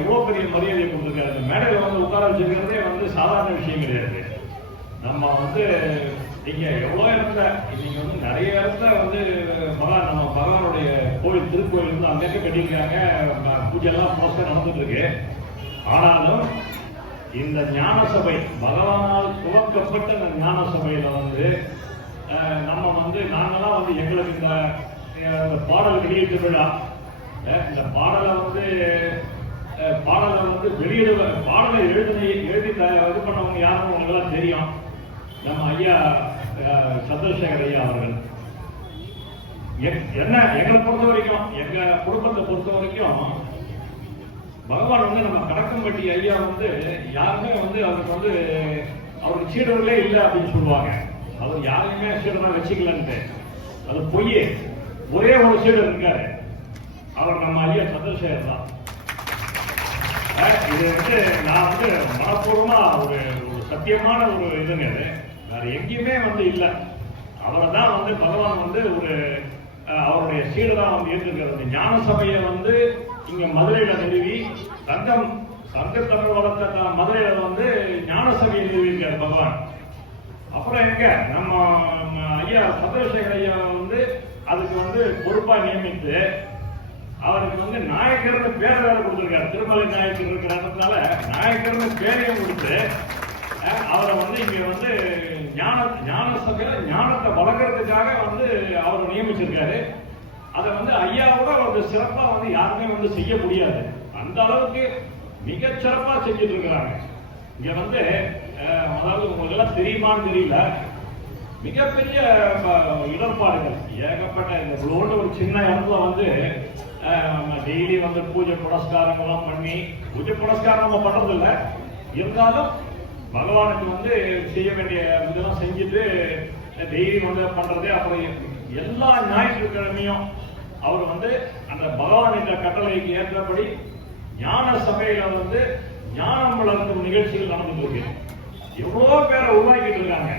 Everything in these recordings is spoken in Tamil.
எவ்வளவு பெரிய மரியாதை கொடுத்துருக்காரு. அந்த மேடையில வந்து உட்கார வச்சிருக்கிறதே வந்து சாதாரண விஷயம் கிடையாது. நம்ம வந்து நீங்க எவ்வளோ இடத்துல இன்னைக்கு வந்து நிறைய இடத்துல வந்து நம்ம பகவானுடைய கோவில் திருக்கோயில் வந்து அங்கங்க கட்டியிருக்காங்க, பூஜை எல்லாம் மோசம் நடந்துட்டு இருக்கு. ஆனாலும் இந்த ஞான சபை பகவானால் துவக்கப்பட்ட இந்த ஞான சபையில வந்து நம்ம வந்து நாங்கெல்லாம் வந்து எங்களுக்கு இந்த பாடல் வெளியீட்டு விழா, இந்த பாடலை வந்து வெளியிட பாடலை எழுதி இது பண்ணவங்க யாரும் உங்களுக்கு எல்லாம் தெரியும். நம்ம ஐயா சந்திரசேகர் ஐயா அவர்கள் என்ன எங்களை பொறுத்த வரைக்கும், எங்க குடும்பத்தை பொறுத்த வரைக்கும் பகவான் வந்து நம்ம கடக்கம்பட்டி ஐயா வந்து யாருமே வந்து அவருக்கு வந்து அவருக்கு சீடர்களே இல்லை அப்படின்னு சொல்லுவாங்க. அவர் யாரையுமே சீடராக வச்சுக்கலன்ட்டு அது பொய். ஒரே ஒரு சீடர் இருக்காரு, அவர் நம்ம ஐயா சந்திரசேகர் தான். இது வந்து நான் வந்து மனப்பூர்வமா ஒரு சத்தியமான ஒரு இதுங்க, வேற எங்கேயுமே வந்து இல்லை. அவரை தான் வந்து பகவான் வந்து ஒரு அவருடைய சீடரா வந்து ஏற்றிருக்கிறது. ஞான சபையை வந்து இங்க மதுரையில நிறுவி சங்க தமிழ் வளர்த்த மதுரையில வந்து ஞான சபையை நிறுவியிருக்காரு பகவான். அப்புறம் எங்க நம்ம ஐயா சந்திரசேகர் ஐயா வந்து அதுக்கு வந்து பொறுப்பா நியமித்து அவருக்கு வந்து நாயக்கர்னு பேரை வேற கொடுத்திருக்காரு. திருமலை நாயக்கர் இருக்கிற இடத்துல நாயக்கர்னு பேரையும் கொடுத்து அவரை வந்து இங்க வந்து ஞான சபையில ஞானத்தை வளர்க்கறதுக்காக வந்து அவரை நியமிச்சிருக்காரு. அதை வந்து ஐயாவோட ஒரு சிறப்பா வந்து யாருமே வந்து செய்ய முடியாது. அந்த அளவுக்கு மிக சிறப்பா செஞ்சுட்டு இருக்கிறாங்க. இங்க வந்து அதாவது உங்களுக்கு எல்லாம் தெரியுமான்னு தெரியல, மிகப்பெரிய இடர்பாடுகள் ஏகப்பட்ட இந்த ஒரு சின்ன இடத்துல வந்து டெய்லி வந்து பூஜை புரஸ்காரங்கள்லாம் பண்ணி, பூஜை புரஸ்காரம் நம்ம பண்றது இல்லை, இருந்தாலும் பகவானுக்கு வந்து செய்ய வேண்டிய இதெல்லாம் செஞ்சுட்டு டெய்லி வந்து பண்றதே. அப்புறம் எல்லா ஞாயிற்றுக்கிழமையும் அவர் வந்து அந்த பகவான் என்ற கட்டளைக்கு ஏற்றபடி ஞான சபையில வந்து ஞானம் வளர்க்கும் நிகழ்ச்சிகள் நடந்துட்டு இருக்கு. எவ்வளோ பேரை உருவாக்கிட்டு இருக்காங்க.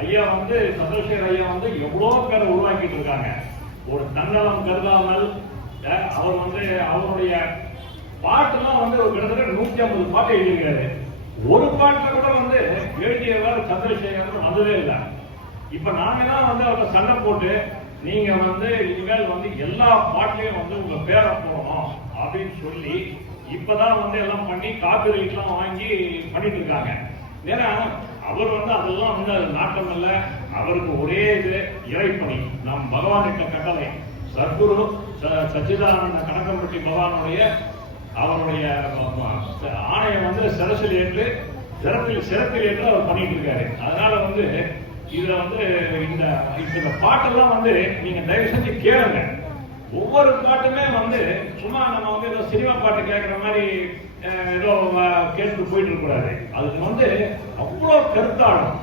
ஐயா வந்து சந்திரசேகர் ஐயா வந்து எவ்வளோ பேரை உருவாக்கிட்டு இருக்காங்க. ஒரு தன்னலம் கருதாமல் அவர் வந்து அவருடைய பாட்டுலாம் வந்து ஒரு கிட்டத்தட்ட 150 பாட்டு எழுதியிருக்காரு. ஒரு பாட்டுல கூட வந்து எழுதியவர் சந்திரசேகர் வந்ததே இல்லை. இப்ப நாங்க தான் வந்து அவரை சண்டை போட்டு நீங்க வந்து இனிமேல் வந்து எல்லா பாட்டிலையும் வந்து உங்க பேரை போடணும் அப்படின்னு சொல்லி இப்பதான் வந்து எல்லாம் பண்ணி காப்பிரைட் எல்லாம் வாங்கி பண்ணிட்டு இருக்காங்க. ஏன்னா அவர் வந்து அதெல்லாம் வந்து அது நாட்டம் இல்லை. அவருக்கு ஒரே இது இறைப்பணி. நம் பகவானிட்ட கட்டளை சத்குரு சச்சிதானந்த கணக்கம்பட்டி பகவானுடைய அவருடைய ஆணையை வந்து சிரசில் ஏற்று சிரத்தில் ஏற்று அவர் பண்ணிட்டு இருக்காரு. அதனால வந்து இதுல வந்து இந்த பாட்டெல்லாம் வந்து நீங்க தயவு செஞ்சு கேளுங்க. ஒவ்வொரு பாட்டுமே வந்து சும்மா நம்ம வந்து ஏதோ சினிமா பாட்டு கேட்கிற மாதிரி ஏதோ கேட்டு போயிட்டு இருக்க கூடாது. அதுக்கு வந்து அவ்வளவு கருத்தாடும்.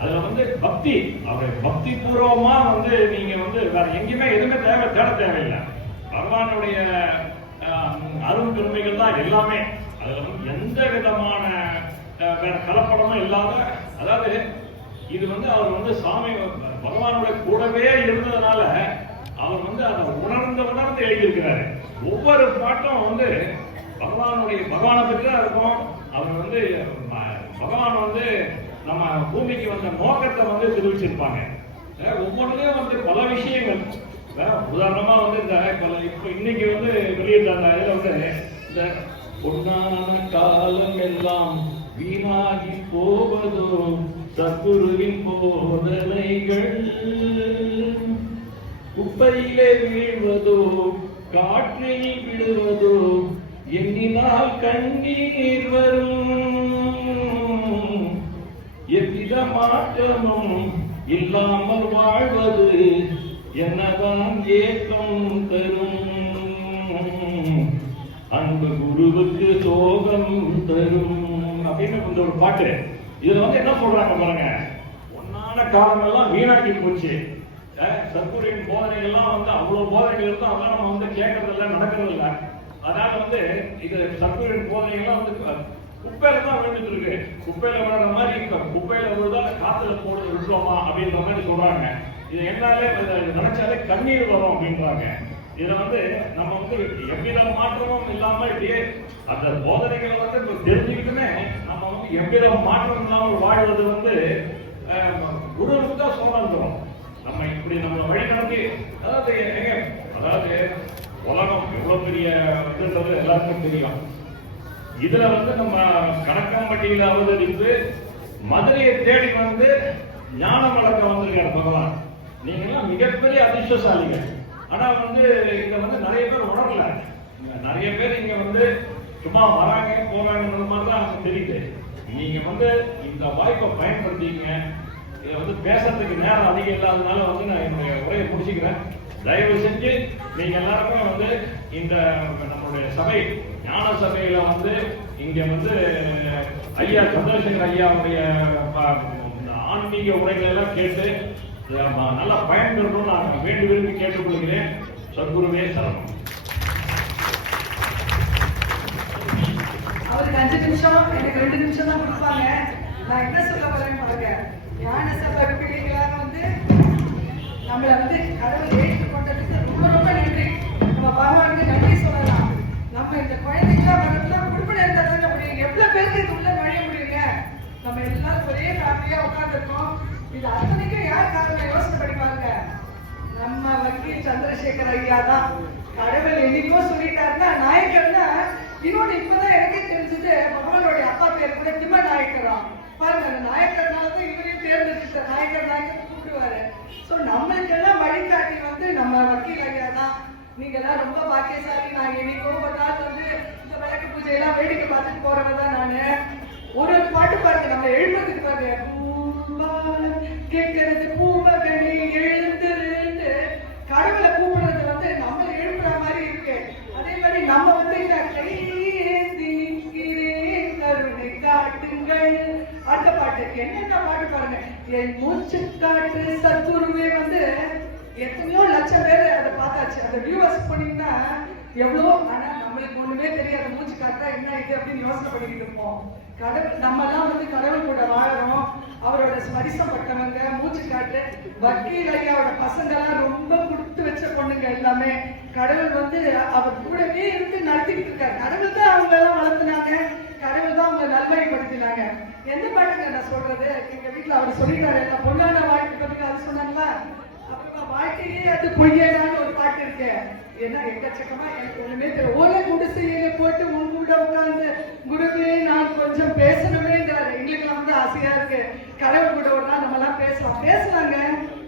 அதுல வந்து பக்தி, அவருடைய பக்தி பூர்வமா வந்து நீங்க வந்து வேற எங்கேயுமே எதுவுமே தேட தேவையில்லை. பகவானுடைய அருள் பெருமைகள் தான் எல்லாமே. அதுல வந்து எந்த விதமான வேற கலப்படமும் இல்லாத, அதாவது இது வந்து அவர் வந்து சாமி பகவானுடைய கூடவே இருந்ததுனால அவர் வந்து அதை உணர்ந்து எழுதியிருக்கிறாரு. ஒவ்வொரு பாட்டும் வந்து பகவானை பற்றி தான் இருக்கும். அவர் வந்து பகவான் வந்து நம்ம பூமிக்கு வந்த நோக்கத்தை வந்து தெரிவிச்சிருப்பாங்க. ஒவ்வொன்றுலயும் வந்து பல விஷயங்கள். உதாரணமா வந்து இப்ப இன்னைக்கு வந்து வெளியிட்ட இதுல வந்து இந்த பொன்னான காலம் எல்லாம் வீணாகி போவதோ சத்குருவின் போதனைகள், குப்பையிலே வீழ்வதோ காற்றில் விடுவதோ எண்ணினால் கண்ணீர் வரும், எவ்வித மாற்றமும் இல்லாமல் வாழ்வது என்னதான் ஏக்கம் தரும், அன்பு குருவுக்கு சோகம் தரும் அப்படின்னு ஒரு பாட்டு. இதுல வந்து என்ன சொல்றாங்க பாருங்க, பொன்னான காலம் எல்லாம் வீணாக்கி போச்சு. சத்குருவின் போதனைகள் எல்லாம் வந்து அவ்வளவு போதனைகள் இருக்கும், அதெல்லாம் நம்ம வந்து கேட்கறது இல்லை, நடக்கிறது இல்லை. அதனால வந்து இது சத்குருவின் போதனைகள்லாம் வந்து குப்பையில தான் விழுந்துட்டு இருக்கு. குப்பையில விழுற மாதிரி குப்பையில விழுதா காத்துல போட்டு விட்டுருவோமா அப்படின்ற மாதிரி சொல்றாங்க. இது என்னாலே நினைச்சாலே கண்ணீர் வரும் அப்படின்றாங்க. இதுல வந்து நம்ம வந்து எவ்வித மாற்றமும் இல்லாம இப்படியே அந்த போதனைகளை வந்து தெரிஞ்சுக்கிட்டுமே நம்ம வந்து எவ்வித மாற்றம் இல்லாமல் வாழ்வது வந்து குருவுக்கு தான் சுதந்திரம். நம்ம இப்படி நம்மளை வழி நடத்தி அதாவது உலகம் எவ்வளவு பெரிய இதுன்றது எல்லாருக்கும் தெரியும். இதுல வந்து நம்ம கணக்கம்பட்டியில அவதரித்து மதுரையை தேடி வந்து ஞான வழக்கம் வந்திருக்காரு பகவான். நீங்க எல்லாம் மிகப்பெரிய அதிர்ஷ்டசாலிகள். ஆனா வந்து இங்க வந்து நிறைய பேர் உணரல. நிறைய பேர் இங்க வந்து சும்மா வராங்க போறாங்கன்ற மாதிரி தான் எனக்கு தெரியுது. நீங்க வந்து இந்த வாய்ப்பை பயன்படுத்திங்க. இதை வந்து பேசுறதுக்கு நேரம் அதிகம் இல்லாததுனால வந்து நான் என்னுடைய உரையை முடிச்சுக்கிறேன். தயவு செஞ்சு நீங்க எல்லாருமே வந்து இந்த நம்மளுடைய சபை ஞான சபையில வந்து இங்க வந்து ஐயா சந்திரசேகர் ஐயாவுடைய ஆன்மீக உரைகளை எல்லாம் கேட்டு நல்லா பயன்பெறணும்னு நான் வேண்டி விரும்பி கேட்டுக்கொள்கிறேன். சத்குருவே சரணம். அவருக்கு 5 நிமிஷம், எனக்கு 2 நிமிஷம் தான் கொடுப்பாங்க. நான் என்ன சொல்ல வரேன்னு பாருங்க. ஞான சபை பிள்ளைகளாக வந்து நம்மளை வந்து கடவுள் ஏற்றுக்கொண்டதுக்கு ரொம்ப ரொம்ப நன்றி. நம்ம பகவானுக்கு நன்றி சொல்லலாம். நம்ம இந்த குழந்தைங்களா வரலாம் குடும்ப நேரத்தை தாங்க முடியும். எவ்வளவு பேருக்கு இது உள்ள நுழைய முடியுங்க? நம்ம எல்லாரும் ஒரே ஃபேமிலியா உட்கார்ந்துருக்கோம். இது அத்தனைக்கும் யார் காரணம் யோசனை படிப்பாங்க? நம்ம வக்கீல் சந்திரசேகர் ஐயா தான். கடவுள் என்னைக்கோ சொல்லிட்டாருன்னா நாயக்கர்னா இன்னொன்று இப்பதான் எனக்கே தெரிஞ்சது. பகவானுடைய அப்பா பேர் கூட திம்ம நாயக்கரா. பாருங்க, அந்த நாயக்கர்னால தான் இவரையும் தேர்ந்தெடுத்தார். நாயக்கர் நாயக்கர் கூப்பிடுவாரு. ஸோ நம்மளுக்கெல்லாம் வழிகாட்டி வந்து நம்ம வக்கீல் ஐயா தான். நீங்க எல்லாம் ரொம்ப பாக்கியசாலி. நான் என்னைக்கோ ஒரு நாள் வந்து இந்த விளக்கு பூஜை எல்லாம் வேடிக்கை பார்த்துட்டு போறவதான் நானு. ஒரு பாட்டு பாருங்க, நம்ம எழுதுறதுக்கு பாருங்க, கேட்கறது பூமகனே எழுந்துருந்து கடவுளை கூப்பிடுறது வந்து நம்மளை எழுப்புற மாதிரி இருக்கு. அதே மாதிரி நம்ம வந்து இந்த கருணை காட்டுங்கள் அந்த பாட்டுக்கு என்னென்ன பாட்டு பாருங்க. என் மூச்சு காட்டு சத்குருவே வந்து எத்தனையோ லட்சம் பேர் அதை பார்த்தாச்சு. அதை வியூவர்ஸ் பண்ணீங்கன்னா எவ்வளோ. ஆனா நம்மளுக்கு ஒண்ணுமே தெரியாது. மூச்சு காட்டா என்ன இது அப்படின்னு யோசனை பண்ணிக்கிட்டு இருப்போம். கடவுள் நம்ம எல்லாம் வந்து கடவுள் கூட வாழறோம். அவரோட ஸ்பரிசம் பட்டவங்க. மூச்சு காட்டு வக்கீல் ஐயாவோட பசங்க எல்லாம் ரொம்ப கொடுத்து வச்ச பொண்ணுங்க எல்லாமே. கடவுள் வந்து அவர் கூடவே இருந்து நடத்திக்கிட்டு இருக்காரு. கடவுள் தான் அவங்க எல்லாம் வளர்த்துனாங்க. கடவுள் தான் அவங்க நல்வழிப்படுத்தினாங்க. எந்த பாட்டுங்க நான் சொல்றது? எங்க வீட்டுல அவர் சொல்லிட்டாரு எல்லாம் பொண்ணான வாழ்க்கை பத்தி அது சொன்னாங்களா. அப்புறமா வாழ்க்கையே அது பொய்யடான்னு ஒரு பாட்டு இருக்கு. ஏன்னா எக்கச்சக்கமா எனக்கு ஒண்ணுமே தெரியும். ஓலை குடிசையில போட்டு உன் கூட உட்கார்ந்து குருவே நான் கொஞ்சம் பேசணுமேன்றாரு. எங்களுக்கு வந்து ஆசையா இருக்கு. கடவுள் கூட ஒரு நாள் நம்ம எல்லாம் பேசலாங்க.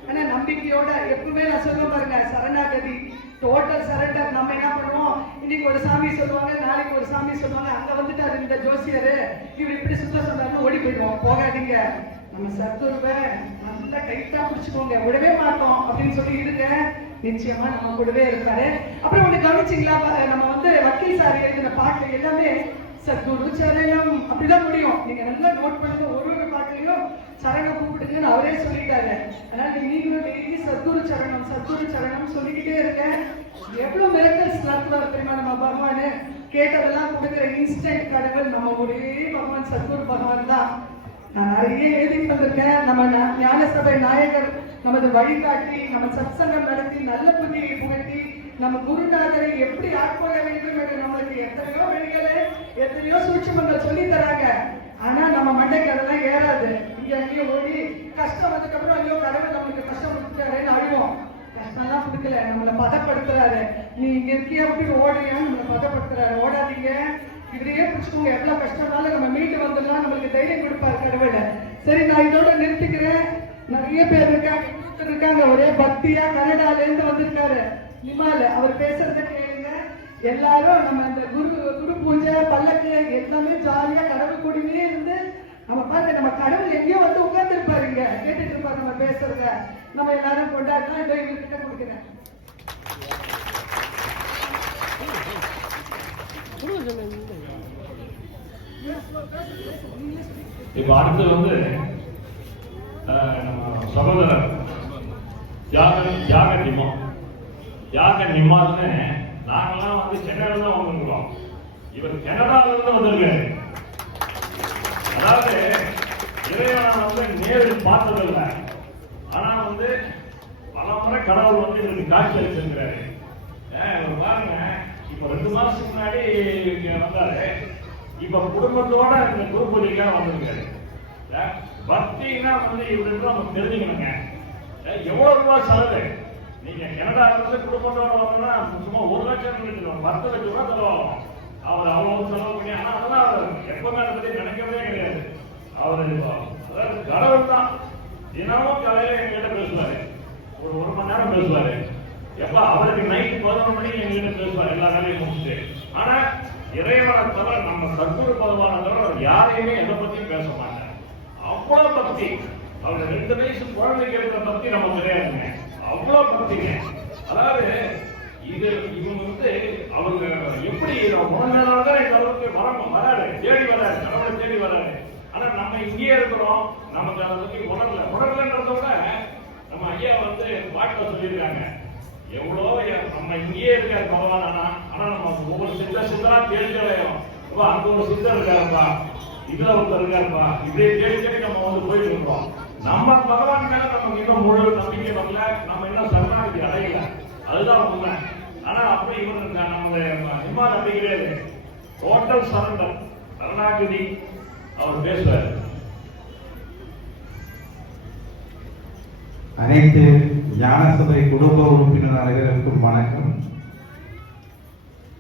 ஆனா நம்பிக்கையோட எப்பவுமே நான் சொல்லுவேன் பாருங்க, சரணாகதி, டோட்டல் சரண்டர். நம்ம என்ன பண்ணுவோம், இன்னைக்கு ஒரு சாமி சொல்லுவாங்க, நாளைக்கு ஒரு சாமி சொல்லுவாங்க. அங்க வந்துட்டாரு இந்த ஜோசியரு, இவர் இப்படி சுத்த சொன்னாருன்னு ஓடி போயிடுவோம். போகாதீங்க, நம்ம சத்குருவை நல்லா டைட்டா பிடிச்சுக்கோங்க, விடவே மாட்டோம் அப்படின்னு சொல்லி இருங்க. நிச்சயமா நம்ம கூடவே இருப்பாரு. அப்புறம் ஒண்ணு கவனிச்சிங்களா, நம்ம வந்து வக்கீல் சார் எழுதின பாட்டு எல்லாமே சத்குரு சரணம் அப்படிதான் முடியும். நீங்க நல்லா நோட் பண்ணுங்க. ஒரு பாட்டுலயும் சரணம் கூப்பிடுங்கன்னு அவரே சொல்லிட்டாரு. அதனால நீங்களும் டெய்லி சத்குரு சரணம் சொல்லிக்கிட்டே இருக்க. எவ்வளவு மிரக்கல்ஸ் நடத்துவார் தெரியுமா நம்ம பகவானு. கேட்டதெல்லாம் கொடுக்குற இன்ஸ்டன்ட் கடவுள் நம்ம ஒரே பகவான் சத்குரு பகவான் தான். நான் நிறைய எழுதி வந்திருக்கேன். நம்ம ஞான சபை நாயகர் நமது வழிகாட்டி, நம்ம சத்சங்கம் நடத்தி நல்ல புத்தியை புகட்டி நம்ம குருநாதரை எப்படி ஆட்கொள்ள வேண்டும் என்று நம்மளுக்கு எத்தனையோ வழிகளை எத்தனையோ சூட்சமங்கள் சொல்லி தராங்க. ஆனா நம்ம மண்டைக்கு அதெல்லாம் ஏறாது. இங்க அங்கேயும் ஓடி கஷ்டம் வந்ததுக்கு அப்புறம் ஐயோ கடவுள் நம்மளுக்கு கஷ்டம் கொடுத்துட்டாருன்னு அழுவோம். கஷ்டம்லாம் கொடுக்கல, நம்மளை பதப்படுத்துறாரு. நீ இங்க இருக்கியா அப்படி ஓடுறியா, நம்மளை பதப்படுத்துறாரு. ஓடாதீங்க, இவரையே பிடிச்சுக்கோங்க. எவ்வளவு கஷ்டம்னாலும் நம்ம மீட்டு வந்துடலாம். நம்மளுக்கு தைரியம் கொடுப்பாரு கடவுளை. சரி, நான் இதோட நிறுத்திக்கிறேன். நிறைய பேர் இருக்காங்க ஒரே பக்தியா. கனடால இருந்து வந்திருக்காரு நிமால. அவர் பேசுறத கேளுங்க எல்லாரும். நம்ம இந்த குரு பூஜை பல்லக்கு எல்லாமே ஜாலியா கடவுள் கூடவே இருந்து நம்ம பாருங்க. நம்ம கடவுள் எங்கேயோ வந்து உட்கார்ந்து இருப்பாருங்க, கேட்டுட்டு இருப்பாரு நம்ம பேசுறத. நம்ம எல்லாரும் கொண்டாடலாம். இதை இவர்கிட்ட கொடுக்குறேன். இப்ப அடுத்து வந்து நம்ம சகோதரர் யாக நிம்மால்னு நாங்கெல்லாம் வந்து சென்னையில தான் வந்திருக்கிறோம். இவர் கனடால இருந்து வந்திருக்காரு. அதாவது இறைவனை வந்து நேரில் பார்த்ததில்லை, ஆனா வந்து பல முறை கடவுள் வந்து இவருக்கு காட்சி அளிச்சிருக்கிறாரு. பாருங்க, இப்ப 2 மாசத்துக்கு முன்னாடி இங்க வந்தாரு. இப்ப குடும்பத்தோட இந்த குருபூஜைக்கெல்லாம் வந்திருக்காரு. பக்தினா வந்து இவருக்கு நம்ம தெரிஞ்சுக்கணுங்க. எவ்வளவு ரூபாய் செலவு? நீங்க கனடால இருந்து குடும்பத்தோட வந்தோம்னா சும்மா 1 லட்சம் 10 லட்சம் ரூபாய் செலவாகும். அவர் அவ்வளவு செலவு பண்ணி, ஆனா அதெல்லாம் எப்பவுமே அதை பத்தி நினைக்கவே கிடையாது. அவரு அதாவது கடவுள் தான். தினமும் காலையில எங்ககிட்ட பேசுவாரு, ஒரு 1 மணி நேரம் பேசுவாரு. எப்ப அவருக்கு நைட்டு 11 மணிக்கு எங்ககிட்ட பேசுவார், எல்லா வேலையும் முடிச்சுட்டு. ஆனா இறைவனை தவிர, நம்ம சத்குரு பகவானை தவிர யாரையுமே எதை பத்தியும் பேச மாட்டார். அவ்வளவு பக்தி. அவர் 2 வயசு குழந்தைக்கு இருக்கிற பக்தி நம்ம கிடையாதுங்க. அவ்வளவு பக்திங்க. அதாவது இவங்க வந்து அவங்க எப்படி 3 நாள் தான் இந்த அளவுக்கு வராரு, தேடி வராரு, கடவுளை தேடி வராரு. ஆனா நம்ம இங்கேயே இருக்கிறோம், நமக்கு அதை பத்தி உணரலன்றத விட நம்ம ஐயா வந்து பாட்டில் சொல்லியிருக்காங்க, எவ்வளோ நம்ம இங்கேயே இருக்காரு பகவான். ஆனா நம்ம ஒவ்வொரு சித்தரா தேடிக்கலையும், அங்க ஒரு சித்தர் இருக்காருப்பா, இதுல ஒருத்தர் இருக்காருப்பா, இதே தேடி நம்ம வந்து போயிட்டு இருக்கோம். நம்ம பகவான் மேல நமக்கு இன்னும் முழு நம்பிக்கை வரல, நம்ம இன்னும் சரணாகதி அடையல, அதுதான் உண்மை. ஆனா அப்படி இவரு நம்மளுடைய நிர்மாணம் அப்படி கிடையாது. டோட்டல் சரண்டர், சரணாகதி அவர் பேசுவார். அனைத்து ஞானசபை குடும்ப உறுப்பினர் அனைவருக்கும் வணக்கம்.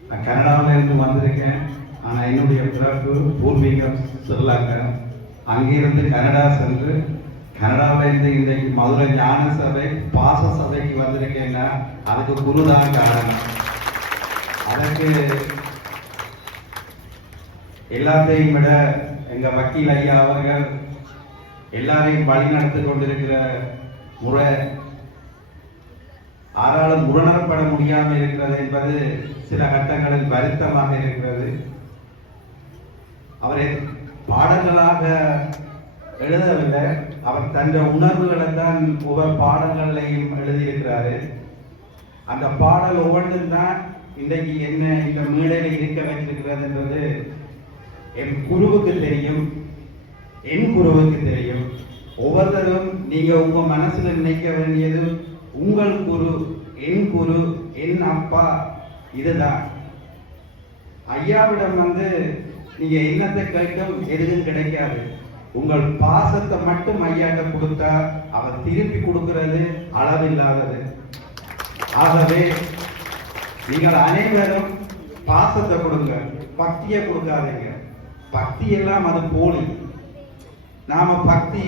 நான் கனடாவில் இருந்து வந்திருக்கேன். ஆனா என்னுடைய பிறப்பு பூர்வீகம் ஸ்ரீலங்கா. அங்கிருந்து கனடா சென்று கனடாவில் இருந்து இன்றைக்கு மதுரை ஞான சபை பாச சபைக்கு வந்திருக்கேன்னா அதுக்கு குருதான் காரணம். அதற்கு எல்லாத்தையும் விட எங்க வக்கீல் ஐயா அவர்கள் எல்லாரையும் வழி நடத்தி கொண்டிருக்கிற முறை ஆறாலும் உணரப்பட முடியாமல் இருக்கிறது என்பது சில கட்டங்களில் வருத்தமாக இருக்கிறது. அவரை பாடல்களாக எழுதவில்லை, அவர் தன் உணர்வுகளை தான் ஒவ்வொரு பாடல்களையும் எழுதியிருக்கிறாரு. அந்த பாடல் ஒவ்வொன்றும் தான் இன்றைக்கு என்ன இந்த மேடையில் இருக்க வைத்திருக்கிறது என்பது என் குருவுக்கு தெரியும், என் குருவுக்கு தெரியும். ஒவ்வொருத்தரும் நீங்க உங்க மனசுல நினைக்க வேண்டியது உங்கள் குரு, என் அப்பா, இதுதான். ஐயாவிடம் வந்து நீங்க என்னத்தை கேட்கும் எதுவும் கிடைக்காது. உங்கள் பாசத்தை மட்டும் ஐயாட்ட கொடுத்தா அவர் திருப்பி கொடுக்கிறது அளவில்லாதது. ஆகவே நீங்கள் அனைவரும் பாசத்தை கொடுங்க, பக்தியை கொடுக்காதீங்க. பக்தி எல்லாம் அது போலி. நாம பக்தி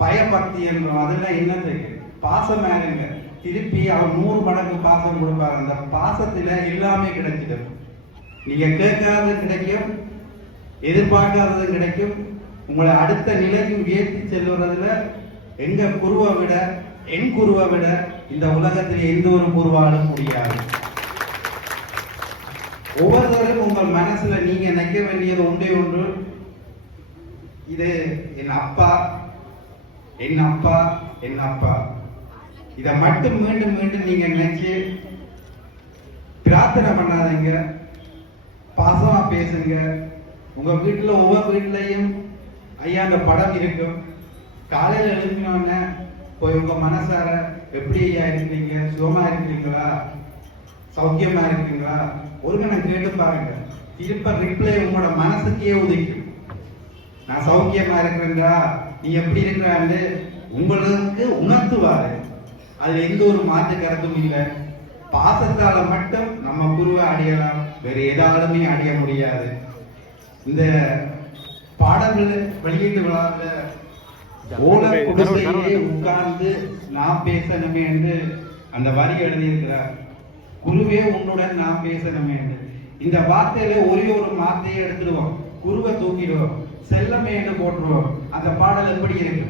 பயபக்தி என்றோம், அதெல்லாம் என்னது? பாசம் மேலுங்க. திருப்பி அவர் 100 மடங்கு பாசம் கொடுப்பாரு. அந்த பாசத்துல எல்லாமே கிடைச்சிடும். நீங்க கேட்காதது கிடைக்கும், எதிர்பார்க்காதது கிடைக்கும். உங்களை அடுத்த நிலைக்கு உயர்த்தி செல்வதில் எங்க குருவை விட, என் குருவை விட இந்த உலகத்தில் எந்த ஒரு குருவாலும் முடியாது. ஒவ்வொருத்தரும் உங்கள் மனசுல நீங்க நினைக்க வேண்டியது ஒன்றே ஒன்று, இது என் அப்பா, என் அப்பா, என் அப்பா. இதை மட்டும் மீண்டும் மீண்டும் நீங்க நினைச்சு பிரார்த்தனை பண்ணாதீங்க, பாசமா பேசுங்க. உங்க வீட்டுல ஒவ்வொரு வீட்லையும் ஐயா அந்த படம் இருக்கும். காலையில எழுப்பினோடனே போய் உங்க மனசார எப்படி ஐயா இருக்கீங்க, சுகமா இருக்கீங்களா, சௌக்கியமா இருக்கீங்களா, ஒரு கணம் கேட்டு பாருங்க. திருப்ப ரிப்ளை உங்களோட மனசுக்கே உதிக்கும். நான் சௌக்கியமா இருக்கிறேன்டா, நீ எப்படி இருக்கிறான்னு உங்களுக்கு உணர்த்துவாரு. அதுல எந்த ஒரு மாற்று கருத்தும் இல்லை. பாசத்தால மட்டும் நம்ம குருவை அடையலாம், வேற எதாலுமே அடைய முடியாது. இந்த பாடல்கள் வெளியீட்டு விழாவில் ஓல குடிசையிலே உட்கார்ந்து நான் பேசணுமே என்று அந்த வரி எழுதியிருக்கிறார். குருவே உன்னுடன் நான் பேசணுமே என்று. இந்த வார்த்தையில ஒரே ஒரு வார்த்தையை எடுத்துடுவோம், குருவை தூக்கிடுவோம், செல்லமே என்று போட்டுருவோம். அந்த பாடல் எப்படி இருக்கு?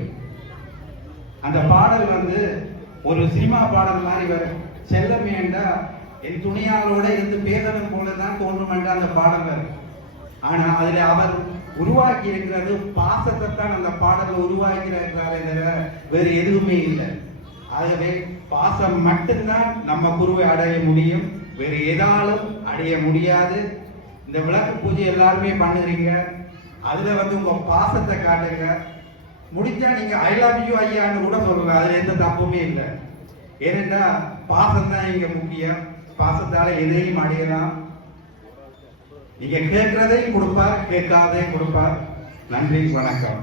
அந்த பாடல் வந்து ஒரு சினிமா பாடல் மாதிரி வரும். செல்லமே என்றா என் துணையாளோட இருந்து பேசணும் போலதான் தோன்றும் என்ற அந்த பாடல் வரும். ஆனா அதுல அவர் உருவாக்கி இருக்கிறது பாசத்தை தான். அந்த பாடல்ல உருவாக்கி இருக்கிறாரே தவிர வேறு எதுவுமே இல்லை. ஆகவே பாசம் மட்டும்தான் நம்ம குருவை அடைய முடியும், வேறு எதாலும் அடைய முடியாது. இந்த விளக்கு பூஜை எல்லாருமே பண்ணுறீங்க, அதுல வந்து உங்க பாசத்தை காட்டுங்க. முடிஞ்சா நீங்க ஐ லவ் யூ ஐயான்னு கூட சொல்லலாம், அதுல எந்த தப்புமே இல்லை. ஏனென்றா பாசம் தான் இங்க முக்கியம். பாசத்தால எதையும் அடையலாம். நீங்க கேட்கிறதையும் கொடுப்பார், கேட்காதையும் கொடுப்பார். நன்றி, வணக்கம்.